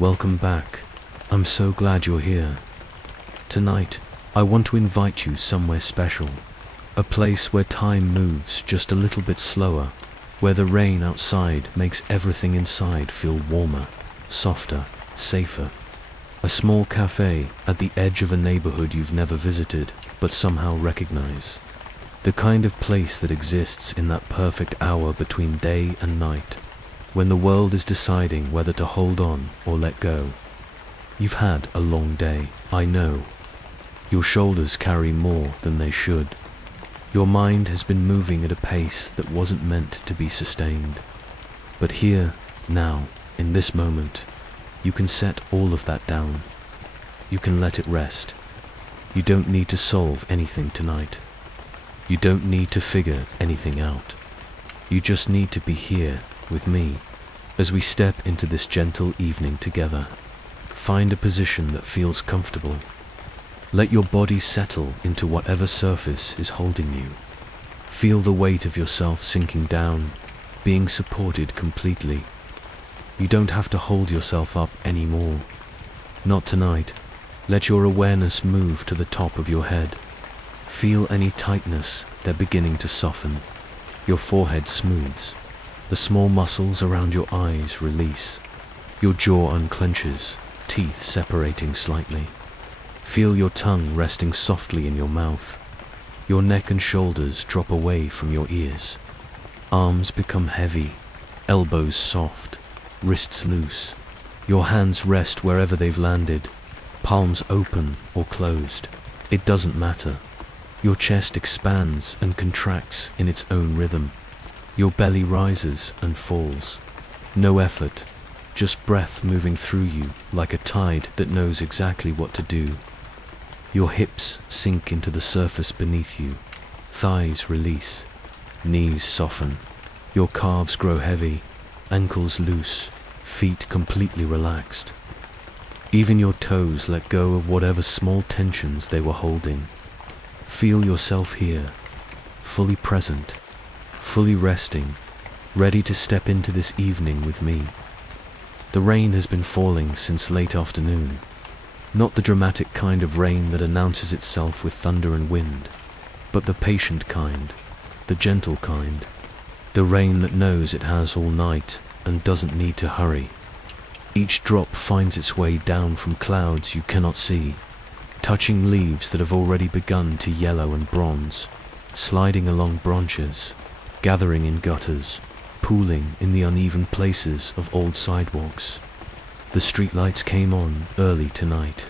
welcome back. I'm so glad you're here. Tonight, I want to invite you somewhere special. A place where time moves just a little bit slower, where the rain outside makes everything inside feel warmer, softer, safer. A small cafe at the edge of a neighborhood you've never visited, but somehow recognize. The kind of place that exists in that perfect hour between day and night, when the world is deciding whether to hold on or let go. You've had a long day, I know. Your shoulders carry more than they should. Your mind has been moving at a pace that wasn't meant to be sustained. But here, now, in this moment, you can set all of that down. You can let it rest. You don't need to solve anything tonight. You don't need to figure anything out. You just need to be here with me as we step into this gentle evening together. Find a position that feels comfortable. Let your body settle into whatever surface is holding you. Feel the weight of yourself sinking down, being supported completely. You don't have to hold yourself up anymore. Not tonight. Let your awareness move to the top of your head. Feel any tightness, they're beginning to soften. Your forehead smooths. The small muscles around your eyes release. Your jaw unclenches, teeth separating slightly. Feel your tongue resting softly in your mouth. Your neck and shoulders drop away from your ears. Arms become heavy, elbows soft, wrists loose. Your hands rest wherever they've landed, palms open or closed. It doesn't matter. Your chest expands and contracts in its own rhythm. Your belly rises and falls. No effort, just breath moving through you like a tide that knows exactly what to do. Your hips sink into the surface beneath you. Thighs release. Knees soften. Your calves grow heavy. Ankles loose, feet completely relaxed. Even your toes let go of whatever small tensions they were holding. Feel yourself here, fully present, fully resting, ready to step into this evening with me. The rain has been falling since late afternoon. Not the dramatic kind of rain that announces itself with thunder and wind, but the patient kind, the gentle kind. The rain that knows it has all night and doesn't need to hurry. Each drop finds its way down from clouds you cannot see, touching leaves that have already begun to yellow and bronze, sliding along branches, gathering in gutters, pooling in the uneven places of old sidewalks. The streetlights came on early tonight.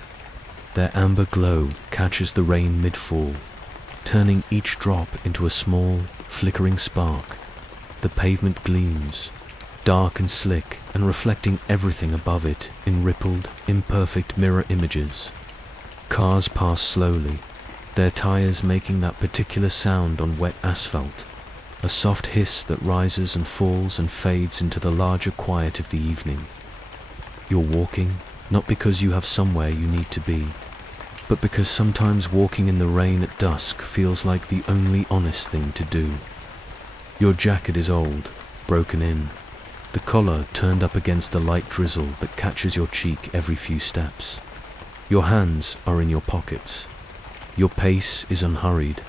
Their amber glow catches the rain mid-fall, turning each drop into a small, flickering spark. The pavement gleams, dark and slick, and reflecting everything above it in rippled, imperfect mirror images. Cars pass slowly, their tires making that particular sound on wet asphalt, a soft hiss that rises and falls and fades into the larger quiet of the evening. You're walking, not because you have somewhere you need to be, but because sometimes walking in the rain at dusk feels like the only honest thing to do. Your jacket is old, broken in, the collar turned up against the light drizzle that catches your cheek every few steps. Your hands are in your pockets. Your pace is unhurried.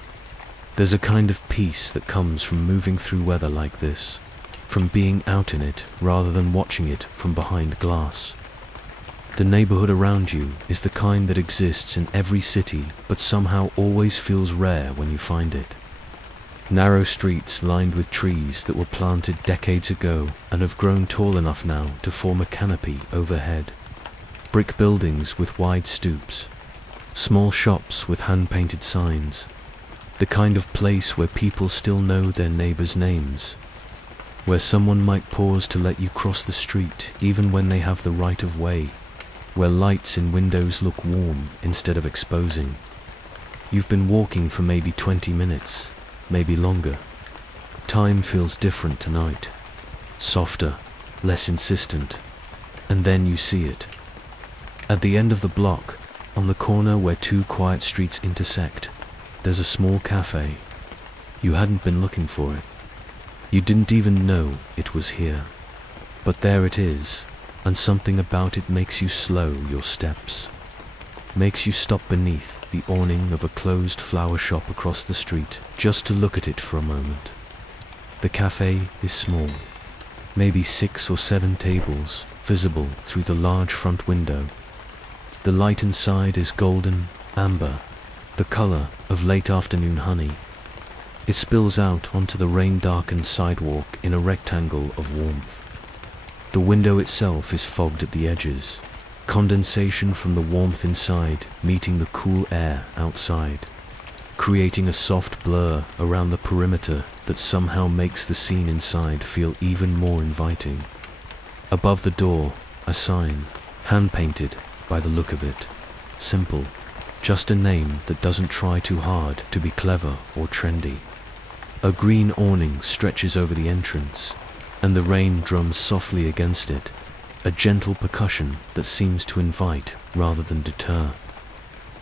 There's a kind of peace that comes from moving through weather like this, from being out in it rather than watching it from behind glass. The neighborhood around you is the kind that exists in every city but somehow always feels rare when you find it. Narrow streets lined with trees that were planted decades ago and have grown tall enough now to form a canopy overhead. Brick buildings with wide stoops. Small shops with hand-painted signs. The kind of place where people still know their neighbors' names. Where someone might pause to let you cross the street even when they have the right of way. Where lights in windows look warm instead of exposing. You've been walking for maybe 20 minutes. Maybe longer. Time feels different tonight. Softer, less insistent. And then you see it. At the end of the block, on the corner where two quiet streets intersect, there's a small cafe. You hadn't been looking for it. You didn't even know it was here. But there it is, and something about it makes you slow your steps. Makes you stop beneath the awning of a closed flower shop across the street just to look at it for a moment. The cafe is small, maybe 6 or 7 tables visible through the large front window. The light inside is golden amber, the color of late afternoon honey. It spills out onto the rain-darkened sidewalk in a rectangle of warmth. The window itself is fogged at the edges, condensation from the warmth inside meeting the cool air outside, creating a soft blur around the perimeter that somehow makes the scene inside feel even more inviting. Above the door, a sign, hand-painted by the look of it. Simple, just a name that doesn't try too hard to be clever or trendy. A green awning stretches over the entrance, and the rain drums softly against it, a gentle percussion that seems to invite rather than deter.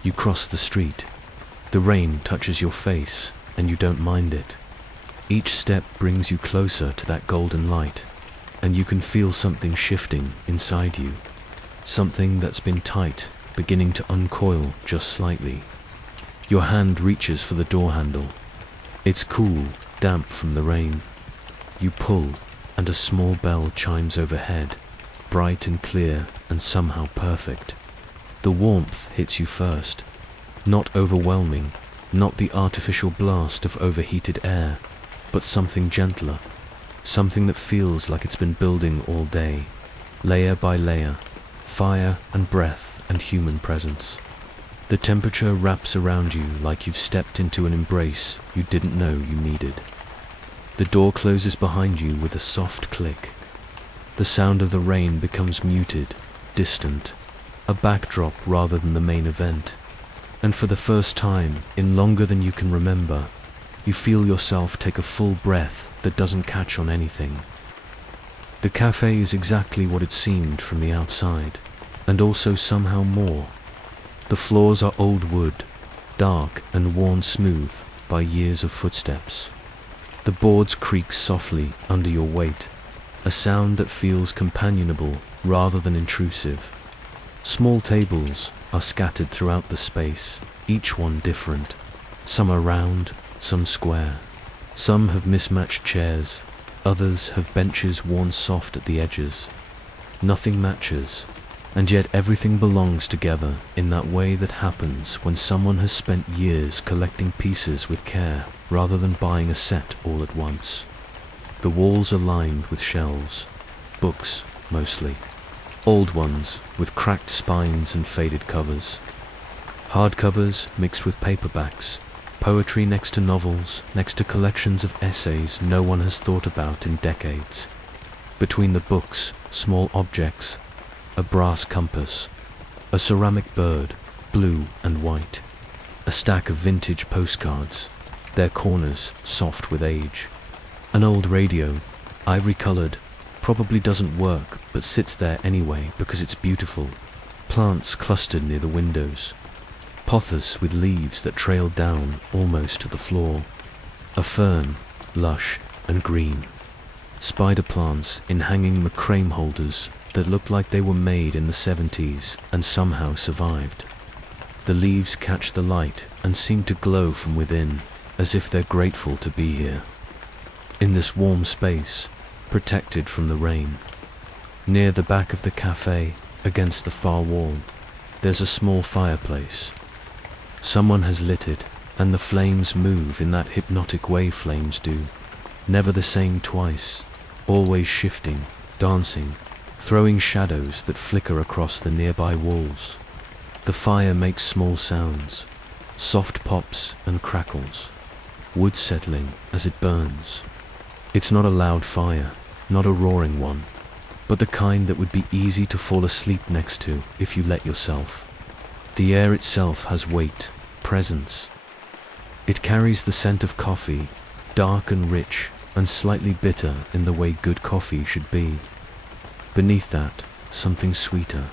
You cross the street. The rain touches your face, and you don't mind it. Each step brings you closer to that golden light, and you can feel something shifting inside you. Something that's been tight, beginning to uncoil just slightly. Your hand reaches for the door handle. It's cool, damp from the rain. You pull, and a small bell chimes overhead, bright and clear and somehow perfect. The warmth hits you first. Not overwhelming, not the artificial blast of overheated air, but something gentler. Something that feels like it's been building all day, layer by layer, fire and breath and human presence. The temperature wraps around you like you've stepped into an embrace you didn't know you needed. The door closes behind you with a soft click. The sound of the rain becomes muted, distant, a backdrop rather than the main event. And for the first time, in longer than you can remember, you feel yourself take a full breath that doesn't catch on anything. The cafe is exactly what it seemed from the outside, and also somehow more. The floors are old wood, dark and worn smooth by years of footsteps. The boards creak softly under your weight, a sound that feels companionable rather than intrusive. Small tables are scattered throughout the space, each one different. Some are round, some square. Some have mismatched chairs, others have benches worn soft at the edges. Nothing matches, and yet everything belongs together in that way that happens when someone has spent years collecting pieces with care rather than buying a set all at once. The walls are lined with shelves, books mostly, old ones with cracked spines and faded covers. Hardcovers mixed with paperbacks, poetry next to novels, next to collections of essays no one has thought about in decades. Between the books, small objects, a brass compass, a ceramic bird, blue and white, a stack of vintage postcards, their corners soft with age. An old radio, ivory-colored, probably doesn't work but sits there anyway because it's beautiful. Plants clustered near the windows. Pothos with leaves that trail down almost to the floor. A fern, lush and green. Spider plants in hanging macrame holders that looked like they were made in the 70s and somehow survived. The leaves catch the light and seem to glow from within, as if they're grateful to be here. In this warm space, protected from the rain. Near the back of the cafe, against the far wall, there's a small fireplace. Someone has lit it, and the flames move in that hypnotic way flames do. Never the same twice, always shifting, dancing, throwing shadows that flicker across the nearby walls. The fire makes small sounds, soft pops and crackles, wood settling as it burns. It's not a loud fire, not a roaring one, but the kind that would be easy to fall asleep next to if you let yourself. The air itself has weight, presence. It carries the scent of coffee, dark and rich and slightly bitter in the way good coffee should be. Beneath that, something sweeter.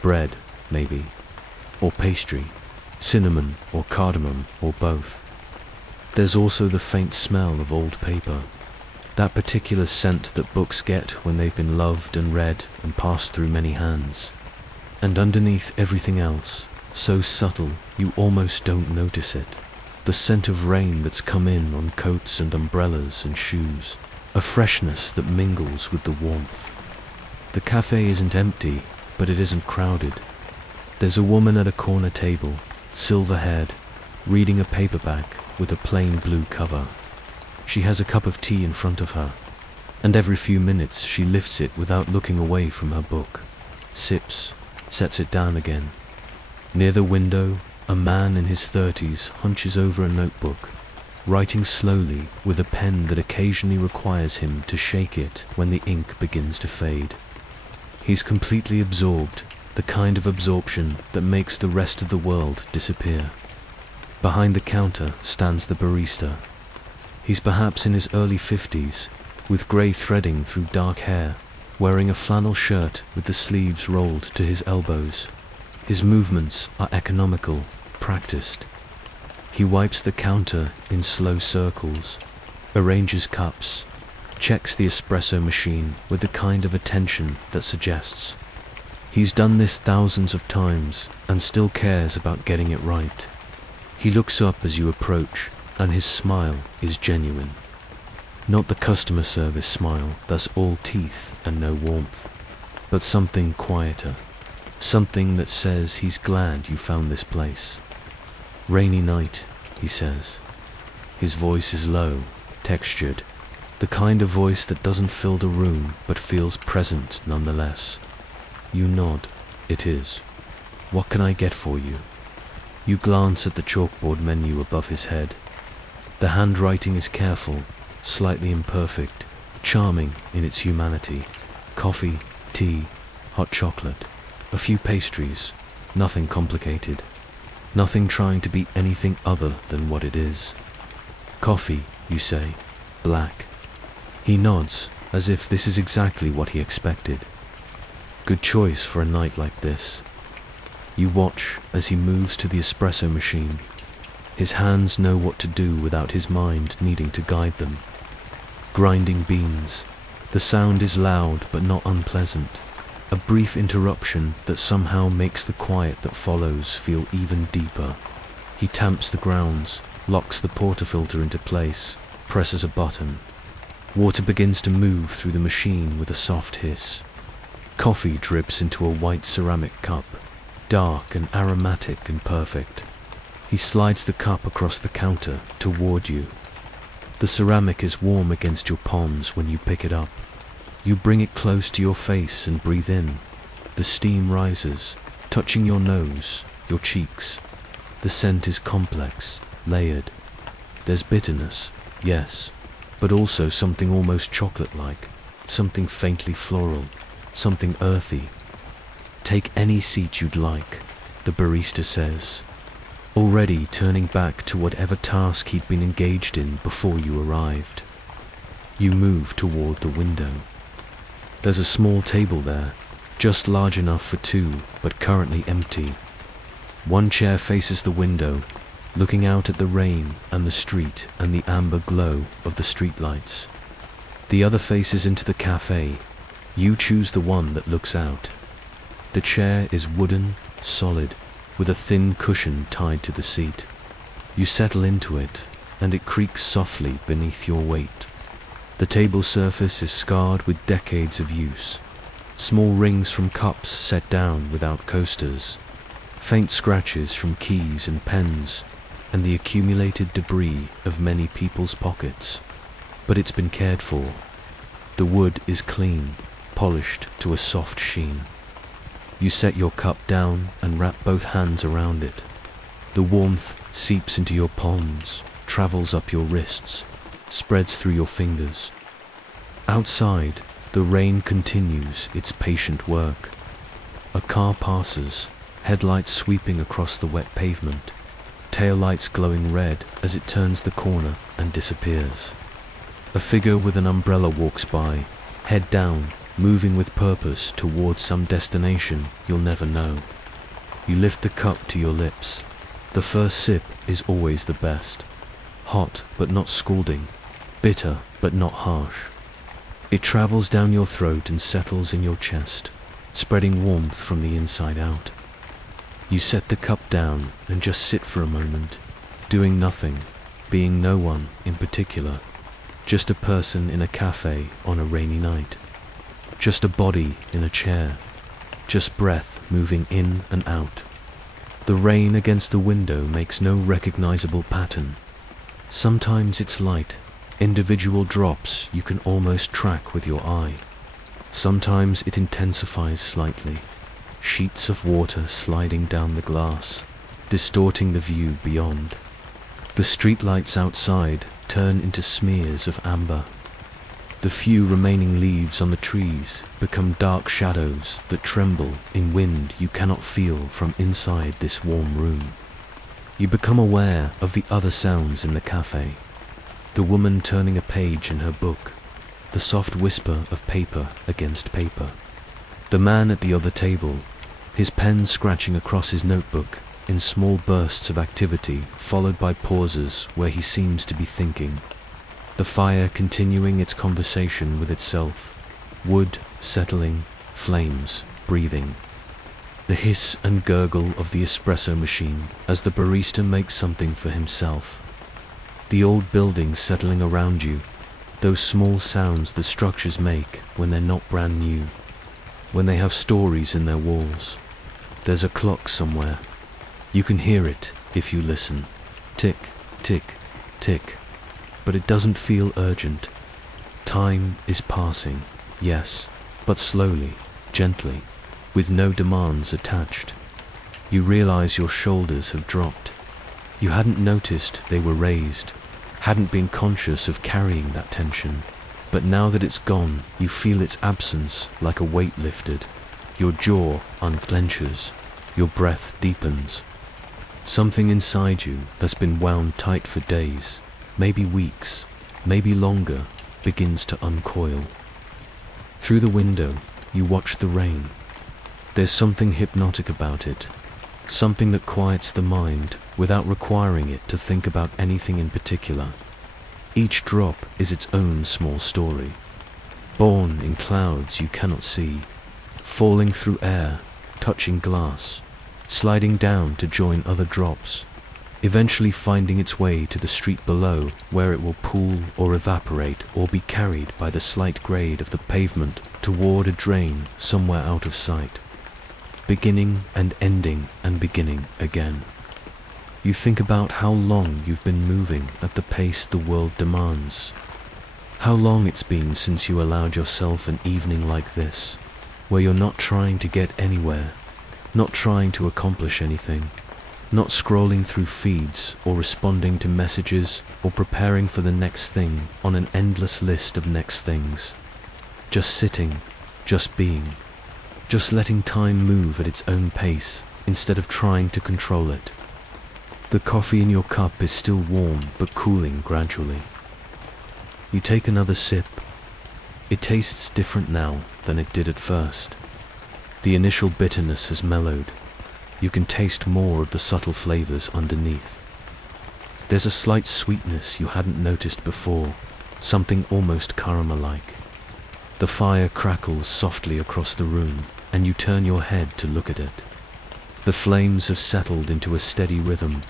Bread, maybe, or pastry, cinnamon or cardamom or both. There's also the faint smell of old paper. That particular scent that books get when they've been loved and read and passed through many hands. And underneath everything else, so subtle you almost don't notice it, the scent of rain that's come in on coats and umbrellas and shoes, a freshness that mingles with the warmth. The cafe isn't empty, but it isn't crowded. There's a woman at a corner table, silver-haired, reading a paperback with a plain blue cover. She has a cup of tea in front of her, and every few minutes she lifts it without looking away from her book, sips, sets it down again. Near the window, a man in his 30s hunches over a notebook, writing slowly with a pen that occasionally requires him to shake it when the ink begins to fade. He's completely absorbed, the kind of absorption that makes the rest of the world disappear. Behind the counter stands the barista. He's perhaps in his early 50s, with grey threading through dark hair, wearing a flannel shirt with the sleeves rolled to his elbows. His movements are economical, practiced. He wipes the counter in slow circles, arranges cups, checks the espresso machine with the kind of attention that suggests he's done this thousands of times and still cares about getting it right. He looks up as you approach, and his smile is genuine. Not the customer service smile that's all teeth and no warmth, but something quieter, something that says he's glad you found this place. Rainy night, he says. His voice is low, textured, the kind of voice that doesn't fill the room but feels present nonetheless. You nod. It is. What can I get for you? You glance at the chalkboard menu above his head. The handwriting is careful, slightly imperfect, charming in its humanity. Coffee, tea, hot chocolate, a few pastries, nothing complicated, nothing trying to be anything other than what it is. Coffee, you say, black. He nods, as if this is exactly what he expected. Good choice for a night like this. You watch as he moves to the espresso machine. His hands know what to do without his mind needing to guide them. Grinding beans. The sound is loud but not unpleasant. A brief interruption that somehow makes the quiet that follows feel even deeper. He tamps the grounds, locks the portafilter into place, presses a button. Water begins to move through the machine with a soft hiss. Coffee drips into a white ceramic cup, dark and aromatic and perfect. He slides the cup across the counter toward you. The ceramic is warm against your palms when you pick it up. You bring it close to your face and breathe in. The steam rises, touching your nose, your cheeks. The scent is complex, layered. There's bitterness, yes, but also something almost chocolate-like, something faintly floral, something earthy. Take any seat you'd like, the barista says, already turning back to whatever task he'd been engaged in before you arrived. You move toward the window. There's a small table there, just large enough for two, but currently empty. One chair faces the window, looking out at the rain and the street and the amber glow of the streetlights. The other faces into the cafe. You choose the one that looks out. The chair is wooden, solid, with a thin cushion tied to the seat. You settle into it, and it creaks softly beneath your weight. The table surface is scarred with decades of use. Small rings from cups set down without coasters, faint scratches from keys and pens, and the accumulated debris of many people's pockets. But it's been cared for. The wood is clean, polished to a soft sheen. You set your cup down and wrap both hands around it. The warmth seeps into your palms, travels up your wrists, spreads through your fingers. Outside, the rain continues its patient work. A car passes, headlights sweeping across the wet pavement, taillights glowing red as it turns the corner and disappears. A figure with an umbrella walks by, head down, moving with purpose towards some destination you'll never know. You lift the cup to your lips. The first sip is always the best. Hot but not scalding, bitter but not harsh. It travels down your throat and settles in your chest, spreading warmth from the inside out. You set the cup down and just sit for a moment, doing nothing, being no one in particular, just a person in a cafe on a rainy night, just a body in a chair, just breath moving in and out. The rain against the window makes no recognizable pattern. Sometimes it's light, individual drops you can almost track with your eye. Sometimes it intensifies slightly, sheets of water sliding down the glass, distorting the view beyond. The streetlights outside turn into smears of amber. The few remaining leaves on the trees become dark shadows that tremble in wind you cannot feel from inside this warm room. You become aware of the other sounds in the cafe. The woman turning a page in her book, the soft whisper of paper against paper. The man at the other table, his pen scratching across his notebook in small bursts of activity, followed by pauses where he seems to be thinking. The fire continuing its conversation with itself, wood settling, flames breathing. The hiss and gurgle of the espresso machine as the barista makes something for himself. The old buildings settling around you, those small sounds the structures make when they're not brand new, when they have stories in their walls. There's a clock somewhere. You can hear it if you listen. Tick, tick, tick. But it doesn't feel urgent. Time is passing, yes, but slowly, gently, with no demands attached. You realize your shoulders have dropped. You hadn't noticed they were raised, hadn't been conscious of carrying that tension, but now that it's gone, you feel its absence like a weight lifted. Your jaw unclenches, your breath deepens. Something inside you that's been wound tight for days, maybe weeks, maybe longer, begins to uncoil. Through the window, you watch the rain. There's something hypnotic about it, something that quiets the mind without requiring it to think about anything in particular. Each drop is its own small story, born in clouds you cannot see, falling through air, touching glass, sliding down to join other drops, eventually finding its way to the street below, where it will pool or evaporate or be carried by the slight grade of the pavement toward a drain somewhere out of sight, beginning and ending and beginning again. You think about how long you've been moving at the pace the world demands, how long it's been since you allowed yourself an evening like this, where you're not trying to get anywhere, not trying to accomplish anything, not scrolling through feeds or responding to messages or preparing for the next thing on an endless list of next things. Just sitting, just being, just letting time move at its own pace instead of trying to control it. The coffee in your cup is still warm but cooling gradually. You take another sip. It tastes different now than it did at first. The initial bitterness has mellowed. You can taste more of the subtle flavors underneath. There's a slight sweetness you hadn't noticed before, something almost caramel-like. The fire crackles softly across the room, and you turn your head to look at it. The flames have settled into a steady rhythm,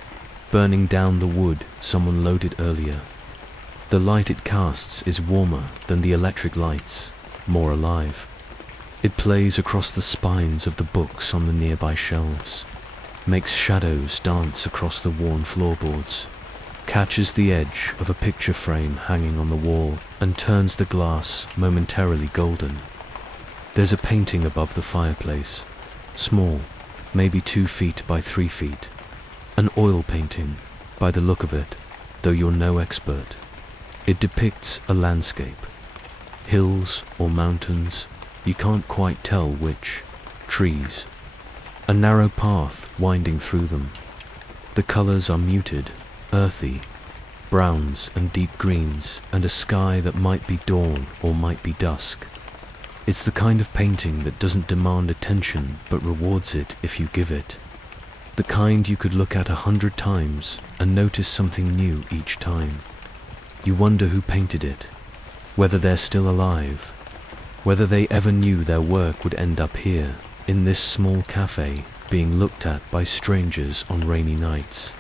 burning down the wood someone loaded earlier. The light it casts is warmer than the electric lights, more alive. It plays across the spines of the books on the nearby shelves, makes shadows dance across the worn floorboards, catches the edge of a picture frame hanging on the wall, and turns the glass momentarily golden. There's a painting above the fireplace, small, maybe 2 feet by 3 feet. An oil painting, by the look of it, though you're no expert. It depicts a landscape, hills or mountains, you can't quite tell which, trees, a narrow path winding through them. The colors are muted, earthy, browns and deep greens, and a sky that might be dawn or might be dusk. It's the kind of painting that doesn't demand attention but rewards it if you give it. The kind you could look at 100 times and notice something new each time. You wonder who painted it, whether they're still alive, whether they ever knew their work would end up here, in this small cafe, being looked at by strangers on rainy nights.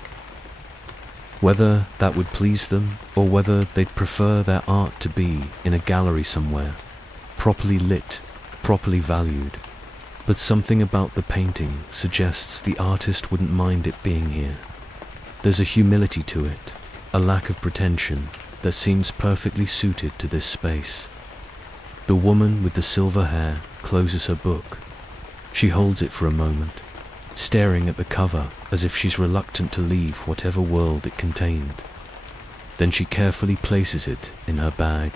Whether that would please them, or whether they'd prefer their art to be in a gallery somewhere, properly lit, properly valued. But something about the painting suggests the artist wouldn't mind it being here. There's a humility to it, a lack of pretension, that seems perfectly suited to this space. The woman with the silver hair closes her book. She holds it for a moment, staring at the cover as if she's reluctant to leave whatever world it contained. Then she carefully places it in her bag,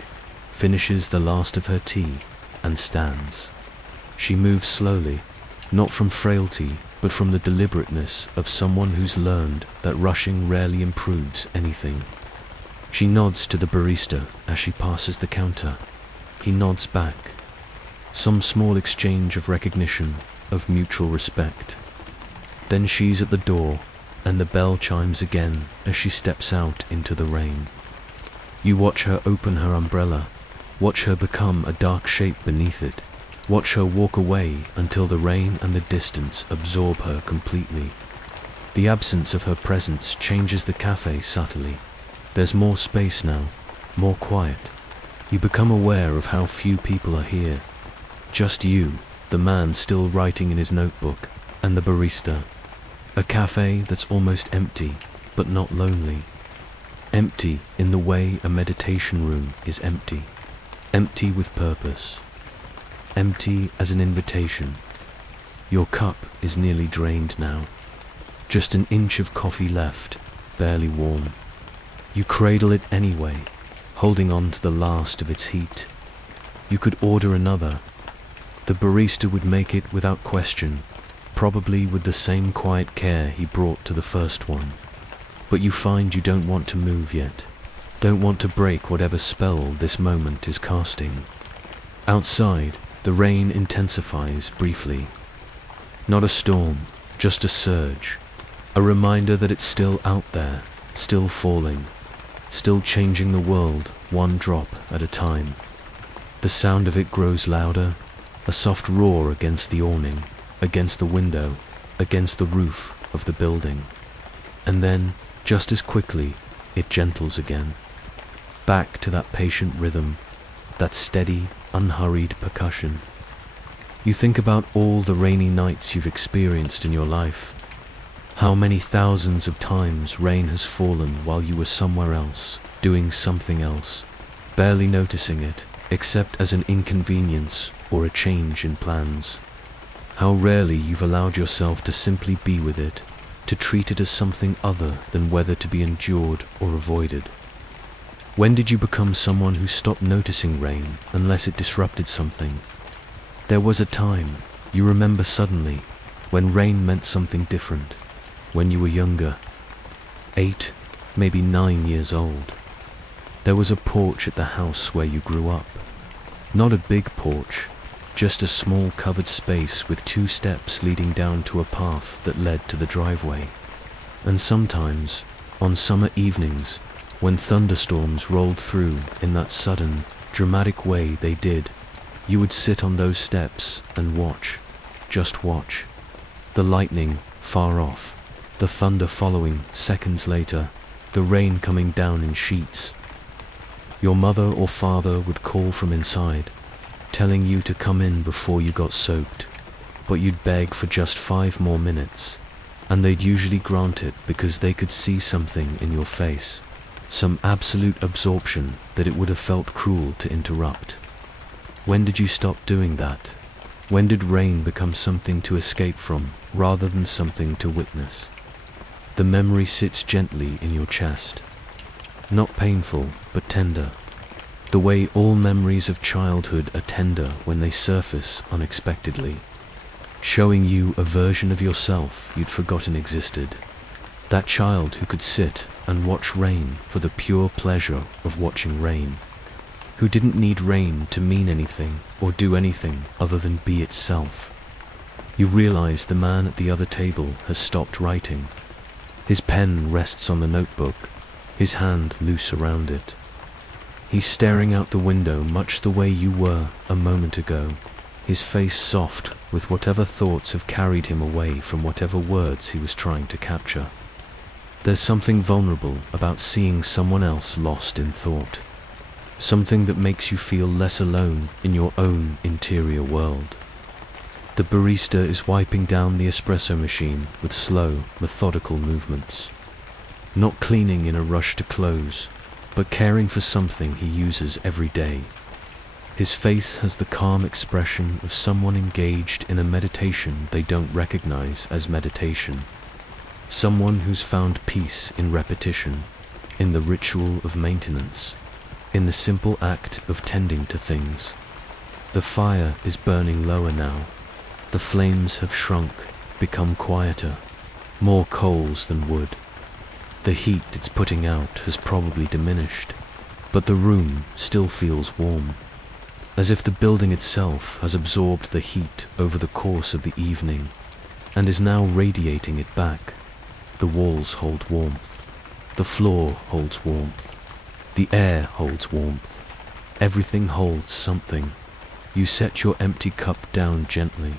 finishes the last of her tea, and stands. She moves slowly, not from frailty, but from the deliberateness of someone who's learned that rushing rarely improves anything. She nods to the barista as she passes the counter. He nods back. Some small exchange of recognition, of mutual respect. Then she's at the door, and the bell chimes again as she steps out into the rain. You watch her open her umbrella, watch her become a dark shape beneath it, watch her walk away until the rain and the distance absorb her completely. The absence of her presence changes the cafe subtly. There's more space now, more quiet. You become aware of how few people are here. Just you, the man still writing in his notebook, and the barista. A cafe that's almost empty, but not lonely. Empty in the way a meditation room is empty. Empty with purpose. Empty as an invitation. Your cup is nearly drained now. Just an inch of coffee left, barely warm. You cradle it anyway, holding on to the last of its heat. You could order another. The barista would make it without question, probably with the same quiet care he brought to the first one. But you find you don't want to move yet, don't want to break whatever spell this moment is casting. Outside, the rain intensifies briefly. Not a storm, just a surge, a reminder that it's still out there, still falling, still changing the world one drop at a time. The sound of it grows louder, a soft roar against the awning, against the window, against the roof of the building. And then, just as quickly, it gentles again. Back to that patient rhythm, that steady, unhurried percussion. You think about all the rainy nights you've experienced in your life. How many thousands of times rain has fallen while you were somewhere else, doing something else, barely noticing it, except as an inconvenience or a change in plans. How rarely you've allowed yourself to simply be with it, to treat it as something other than whether to be endured or avoided. When did you become someone who stopped noticing rain unless it disrupted something? There was a time, you remember suddenly, when rain meant something different, when you were younger, 8, maybe 9 years old. There was a porch at the house where you grew up. Not a big porch, just a small covered space with 2 steps leading down to a path that led to the driveway. And sometimes, on summer evenings, when thunderstorms rolled through in that sudden, dramatic way they did, you would sit on those steps and watch, just watch. The lightning far off, the thunder following seconds later, the rain coming down in sheets. Your mother or father would call from inside, telling you to come in before you got soaked, but you'd beg for just 5 more minutes, and they'd usually grant it because they could see something in your face, some absolute absorption that it would have felt cruel to interrupt. When did you stop doing that? When did rain become something to escape from rather than something to witness? The memory sits gently in your chest, not painful but tender. The way all memories of childhood are tender when they surface unexpectedly, showing you a version of yourself you'd forgotten existed. That child who could sit and watch rain for the pure pleasure of watching rain, who didn't need rain to mean anything or do anything other than be itself. You realize the man at the other table has stopped writing. His pen rests on the notebook, his hand loose around it. He's staring out the window much the way you were a moment ago, his face soft with whatever thoughts have carried him away from whatever words he was trying to capture. There's something vulnerable about seeing someone else lost in thought, something that makes you feel less alone in your own interior world. The barista is wiping down the espresso machine with slow, methodical movements, not cleaning in a rush to close, but caring for something he uses every day. His face has the calm expression of someone engaged in a meditation they don't recognize as meditation. Someone who's found peace in repetition, in the ritual of maintenance, in the simple act of tending to things. The fire is burning lower now. The flames have shrunk, become quieter, more coals than wood. The heat it's putting out has probably diminished, but the room still feels warm, as if the building itself has absorbed the heat over the course of the evening and is now radiating it back. The walls hold warmth, the floor holds warmth, the air holds warmth, everything holds something. You set your empty cup down gently.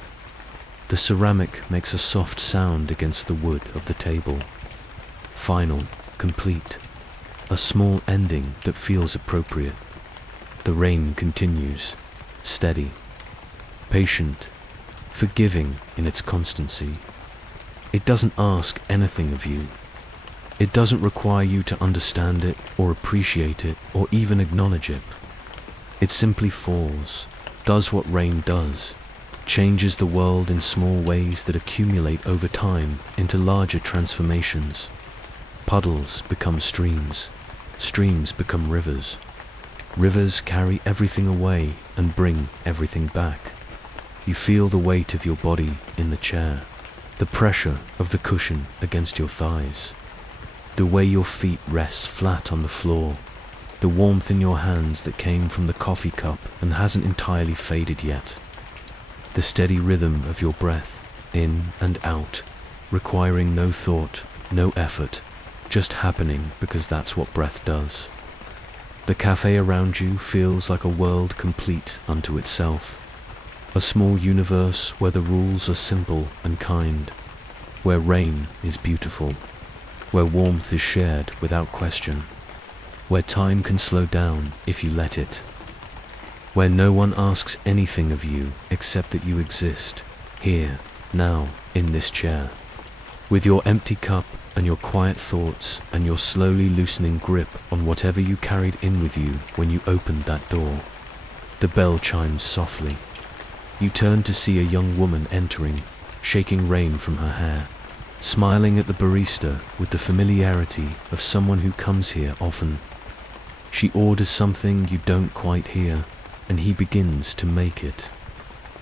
The ceramic makes a soft sound against the wood of the table. Final, complete, a small ending that feels appropriate. The rain continues, steady, patient, forgiving in its constancy. It doesn't ask anything of you. It doesn't require you to understand it or appreciate it or even acknowledge it. It simply falls, does what rain does, changes the world in small ways that accumulate over time into larger transformations. Puddles become streams, streams become rivers. Rivers carry everything away and bring everything back. You feel the weight of your body in the chair, the pressure of the cushion against your thighs, the way your feet rest flat on the floor, the warmth in your hands that came from the coffee cup and hasn't entirely faded yet, the steady rhythm of your breath, in and out, requiring no thought, no effort, just happening because that's what breath does. The cafe around you feels like a world complete unto itself, a small universe where the rules are simple and kind, where rain is beautiful, where warmth is shared without question, where time can slow down if you let it, where no one asks anything of you except that you exist, here, now, in this chair, with your empty cup and your quiet thoughts and your slowly loosening grip on whatever you carried in with you when you opened that door. The bell chimes softly. You turn to see a young woman entering, shaking rain from her hair, smiling at the barista with the familiarity of someone who comes here often. She orders something you don't quite hear, and he begins to make it.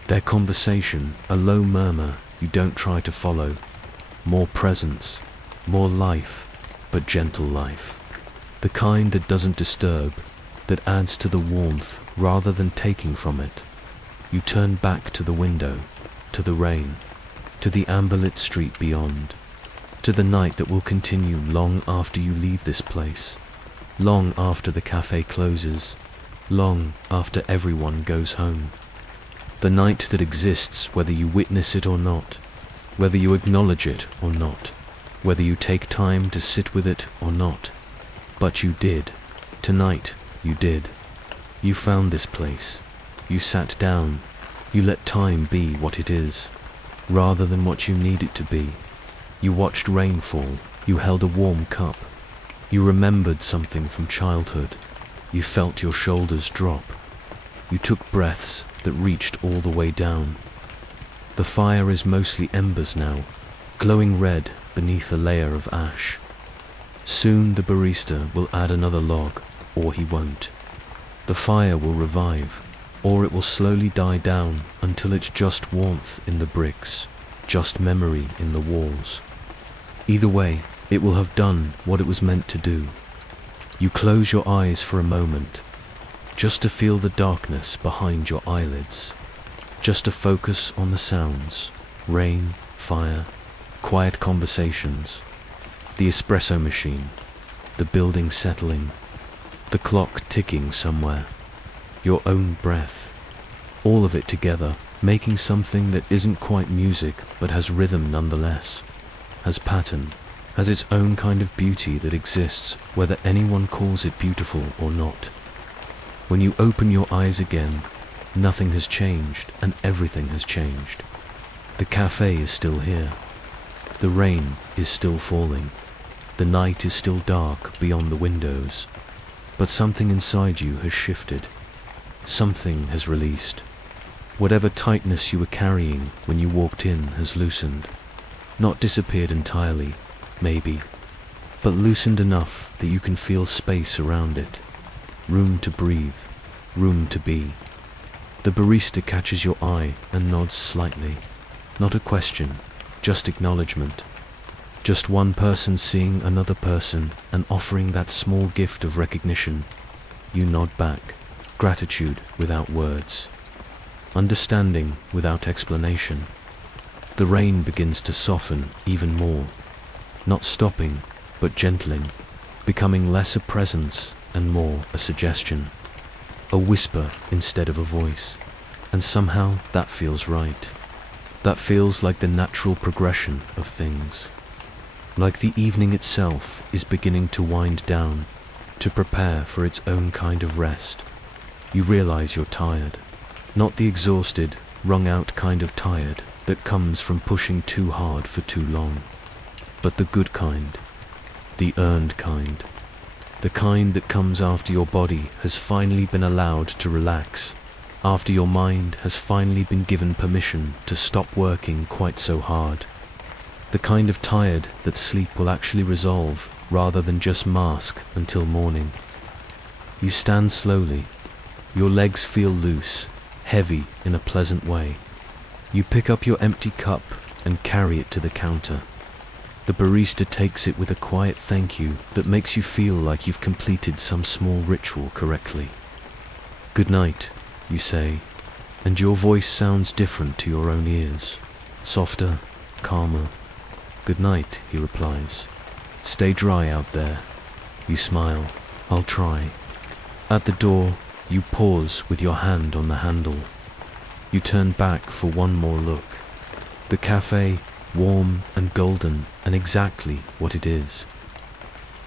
Their conversation, a low murmur you don't try to follow. More presence, more life, but gentle life. The kind that doesn't disturb, that adds to the warmth rather than taking from it. You turn back to the window, to the rain, to the amber-lit street beyond, to the night that will continue long after you leave this place, long after the cafe closes, long after everyone goes home. The night that exists whether you witness it or not, whether you acknowledge it or not, whether you take time to sit with it or not. But you did. Tonight, you did. You found this place. You sat down. You let time be what it is, rather than what you need it to be. You watched rain fall. You held a warm cup. You remembered something from childhood. You felt your shoulders drop. You took breaths that reached all the way down. The fire is mostly embers now, glowing red beneath a layer of ash. Soon the barista will add another log, or he won't. The fire will revive, or it will slowly die down until it's just warmth in the bricks, just memory in the walls. Either way, it will have done what it was meant to do. You close your eyes for a moment, just to feel the darkness behind your eyelids, just to focus on the sounds, rain, fire, quiet conversations, the espresso machine, the building settling, The clock ticking somewhere. Your own breath. All of it together, making something that isn't quite music but has rhythm nonetheless, has pattern, has its own kind of beauty that exists whether anyone calls it beautiful or not. When you open your eyes again, nothing has changed and everything has changed. The cafe is still here. The rain is still falling. The night is still dark beyond the windows. But something inside you has shifted. Something has released. Whatever tightness you were carrying when you walked in has loosened. Not disappeared entirely, maybe, but loosened enough that you can feel space around it. Room to breathe, room to be. The barista catches your eye and nods slightly. Not a question, just acknowledgement. Just one person seeing another person and offering that small gift of recognition. You nod back, gratitude without words. Understanding without explanation. The rain begins to soften even more, not stopping, but gentling, becoming less a presence and more a suggestion, a whisper instead of a voice, and somehow that feels right. That feels like the natural progression of things. Like the evening itself is beginning to wind down, to prepare for its own kind of rest. You realize you're tired. Not the exhausted, wrung-out kind of tired that comes from pushing too hard for too long, but the good kind, the earned kind, the kind that comes after your body has finally been allowed to relax, after your mind has finally been given permission to stop working quite so hard, the kind of tired that sleep will actually resolve rather than just mask until morning. You stand slowly. Your legs feel loose, heavy in a pleasant way. You pick up your empty cup and carry it to the counter. The barista takes it with a quiet thank you that makes you feel like you've completed some small ritual correctly. Good night, you say, and your voice sounds different to your own ears, softer, calmer. Good night, he replies. Stay dry out there. You smile. I'll try. At the door, you pause with your hand on the handle. You turn back for one more look. The cafe, warm and golden and exactly what it is.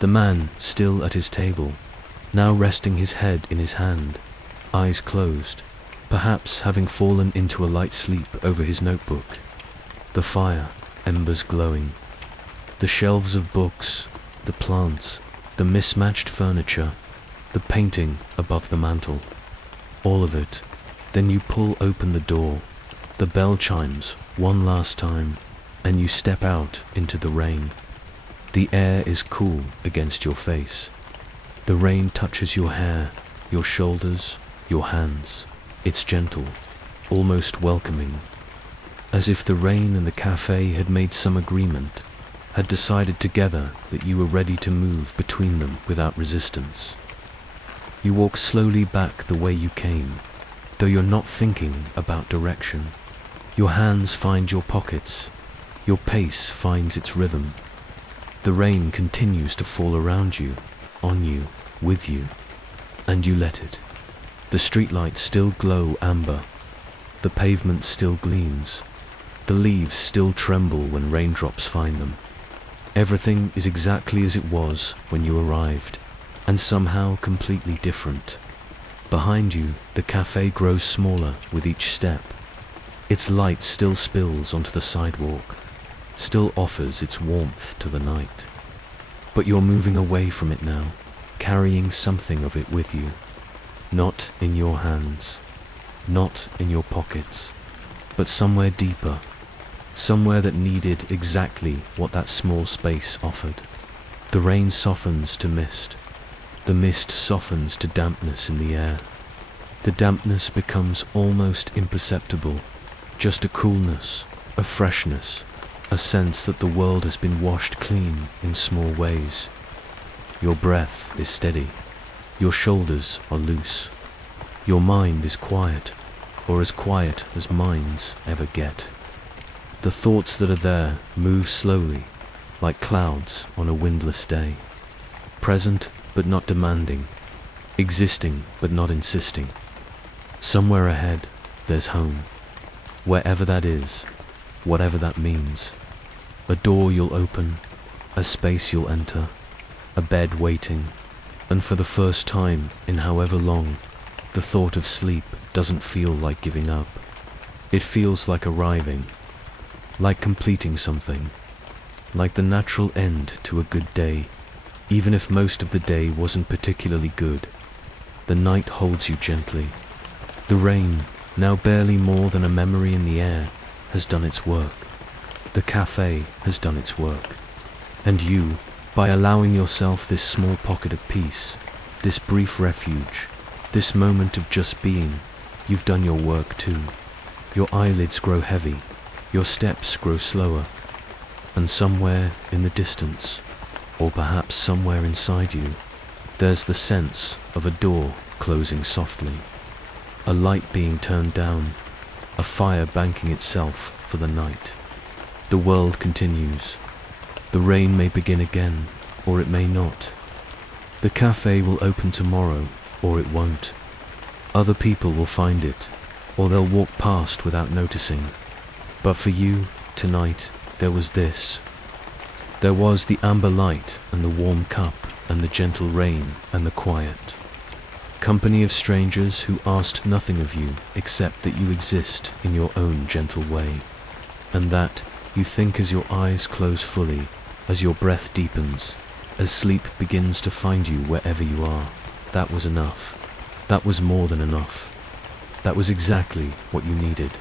The man still at his table, now resting his head in his hand, eyes closed, perhaps having fallen into a light sleep over his notebook. The fire, embers glowing. The shelves of books, the plants, the mismatched furniture, the painting above the mantel. All of it. Then you pull open the door. The bell chimes one last time, and you step out into the rain. The air is cool against your face. The rain touches your hair, your shoulders, your hands. It's gentle, almost welcoming, as if the rain and the cafe had made some agreement, had decided together that you were ready to move between them without resistance. You walk slowly back the way you came, though you're not thinking about direction. Your hands find your pockets. Your pace finds its rhythm. The rain continues to fall around you, on you, with you, and you let it. The streetlights still glow amber. The pavement still gleams. The leaves still tremble when raindrops find them. Everything is exactly as it was when you arrived, and somehow completely different. Behind you, the cafe grows smaller with each step. Its light still spills onto the sidewalk, still offers its warmth to the night. But you're moving away from it now, carrying something of it with you. Not in your hands, not in your pockets, but somewhere deeper, somewhere that needed exactly what that small space offered. The rain softens to mist. The mist softens to dampness in the air. The dampness becomes almost imperceptible, just a coolness, a freshness, a sense that the world has been washed clean in small ways. Your breath is steady. Your shoulders are loose. Your mind is quiet, or as quiet as minds ever get. The thoughts that are there move slowly, like clouds on a windless day. Present but not demanding, existing but not insisting. Somewhere ahead, there's home. Wherever that is, whatever that means. A door you'll open, a space you'll enter, a bed waiting, and for the first time in however long, the thought of sleep doesn't feel like giving up. It feels like arriving, like completing something, like the natural end to a good day, even if most of the day wasn't particularly good. The night holds you gently. The rain, now barely more than a memory in the air, has done its work. The café has done its work. And you, by allowing yourself this small pocket of peace, this brief refuge, this moment of just being, you've done your work too. Your eyelids grow heavy, your steps grow slower, and somewhere in the distance, or perhaps somewhere inside you, there's the sense of a door closing softly, a light being turned down, a fire banking itself for the night. The world continues. The rain may begin again, or it may not. The café will open tomorrow, or it won't. Other people will find it, or they'll walk past without noticing. But for you, tonight, there was this. There was the amber light and the warm cup and the gentle rain and the quiet. Company of strangers who asked nothing of you except that you exist in your own gentle way, and that you think as your eyes close fully, as your breath deepens, as sleep begins to find you wherever you are. That was enough. That was more than enough. That was exactly what you needed.